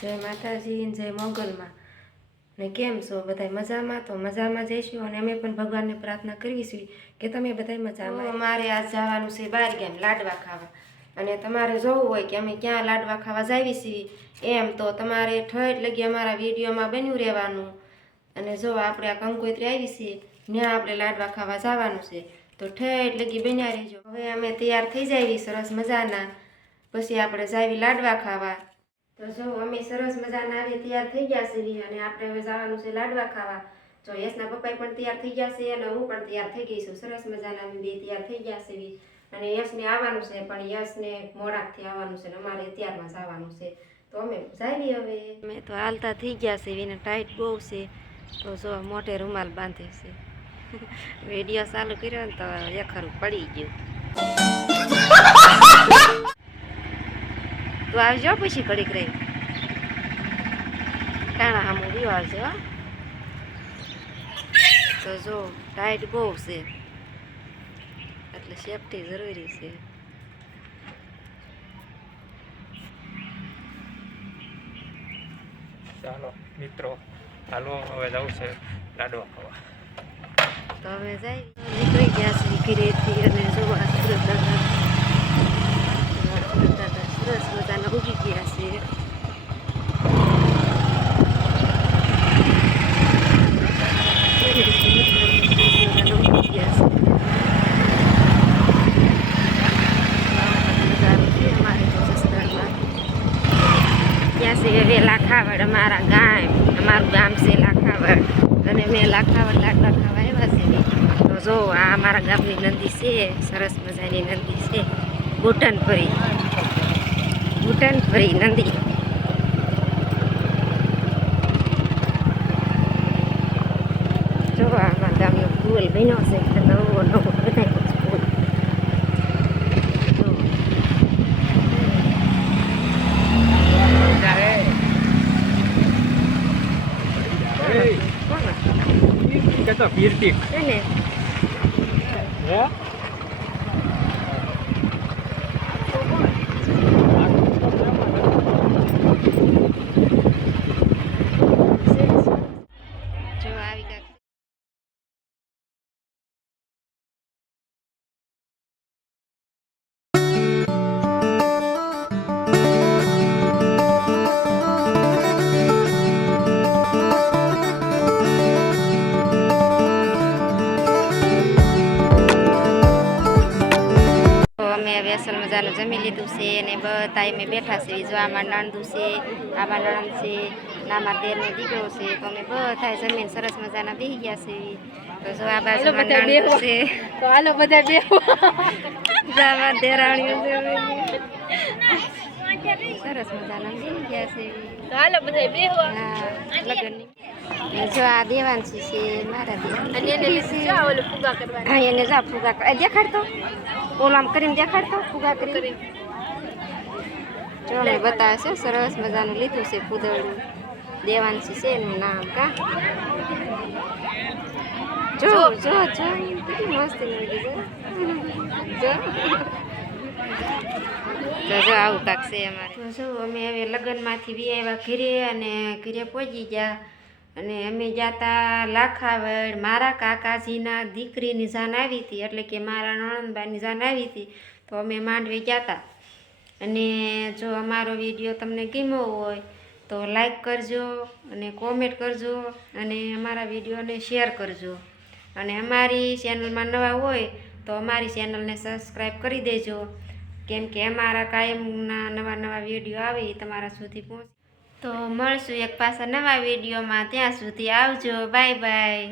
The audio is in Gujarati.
જય માતાજી જય મોગલમાં ને કેમ છો બધાય મજામાં? તો મજામાં જઈશું અને અમે પણ ભગવાનને પ્રાર્થના કરીશું કે તમે બધાય મજામાં. અમારે આજ જવાનું છે બહાર ગામ લાડવા ખાવા, અને તમારે જોવું હોય કે અમે ક્યાં લાડવા ખાવા જાવી છીએ એમ તો તમારે ઠેઠ લગી અમારા વિડીયોમાં બન્યું રહેવાનું. અને જો આપણે આ કંકોત્રી આવી છીએ ત્યાં આપણે લાડવા ખાવા જવાનું છે, તો ઠેઠ લગી બન્યા રહેજો. હવે અમે તૈયાર થઈ જાવી સરસ મજાના, પછી આપણે જાવી લાડવા ખાવા. તો જો અમે સરસ મજાના આવી તૈયાર થઈ ગયા છીએ અને આપણે હવે જવાનું છે લાડવા ખાવા. જો યશના પપ્પા પણ તૈયાર થઈ ગયા છે અને હું પણ તૈયાર થઈ ગઈ છું. સરસ મજાના અમે બે તૈયાર થઈ ગયા છીએ અને યશને આવવાનું છે, પણ યશને મોડાથી આવવાનું છે ને અમારે અત્યારમાં જવાનું છે. તો અમે જાવી હવે. અમે તો હાલતા થઈ ગયા છે, એને ટાઈટ બહુ છે તો જો મોટે રૂમાલ બાંધે છે. વિડીયો ચાલુ કર્યો ને તો એખરું પડી ગયું. તો આવજો પછી ઘડીક રહી ટાણા સામું વ્યૂ આવજો. તો જો ટાઈટ બહુ છે એટલે સેફટી જરૂરી છે. ચાલો મિત્રો, હાલો હવે જવું છે લાડવા ખાવા. તો હવે જાય નીકળી ગયા છે ઘરેથી અને જોવા સુરત દાદા સરસ મજાના ઉગી ગયા છે. છે લાખાવડ અમારા ગામ, અમારું ગામ છે લાખાવડ અને મેં લાખાવડ લાડવા ખાવા આવ્યા છે. તો જો આ અમારા ગામની નંદી છે, સરસ મજાની નંદી છે, ઘૂંટણભરી નંદી. જો અમારા ગામનો ફૂલ બન્યો છે નવો નવો બધા ફૂલ. પીરતી ને અસલ મજાનું જમી લીધું છે અને બધા અમે બેઠા છે. જો આમાં નણંદુ છે, આમાં નણંદ છે, આમાં દેરનો દીકરો છે. તો અમે બધા જમીન સરસ મજાના બેસી ગયા છે. તો જો આ બાજુ નણંદુ છે, તો હાલો બધા બેહો. આમાં દેરાણીઓ છે, સરસ મજાના બેસી ગયા છે. તો હાલો બધા બેહો. હા લગનની જો આ દેવાંશી છે મારા દેવાન, હા એને જા ફુગા કરવા દેખાડતો, ઓલો આમ કરીને દેખાડતો ફુગા કરી. જો અમે બતાવે છે સરસ મજાનું લીધું છે ફૂદડું. દેવાંશી છે એનું નામ. કા જો જો જો કેટલી મસ્ત લાગી જો. તો જો આવું કાક છે અમારે. તો જો અમે હવે લગ્નમાંથી બી આવ્યા ઘરે અને ઘરે પહોંચી ગયા અને અમે ગયા હતા લાખાવડ. મારા કાકાજીના દીકરીની જાન આવી હતી, એટલે કે મારા નણંદબાની જાન આવી હતી. તો અમે માંડવી ગયા હતા. અને જો અમારો વિડીયો તમને ગમ્યો હોય તો લાઈક કરજો અને કોમેન્ટ કરજો અને અમારા વિડીયોને શેર કરજો. અને અમારી ચેનલમાં નવા હોય તો અમારી ચેનલને સબસ્ક્રાઈબ કરી દેજો, કેમ કે અમારા કાયમના નવા વિડીયો આવે એ તમારા સુધી પહોંચે. તો મળશું એક પાછા નવા વિડીયોમાં. ત્યાં સુધી આવજો. Bye bye.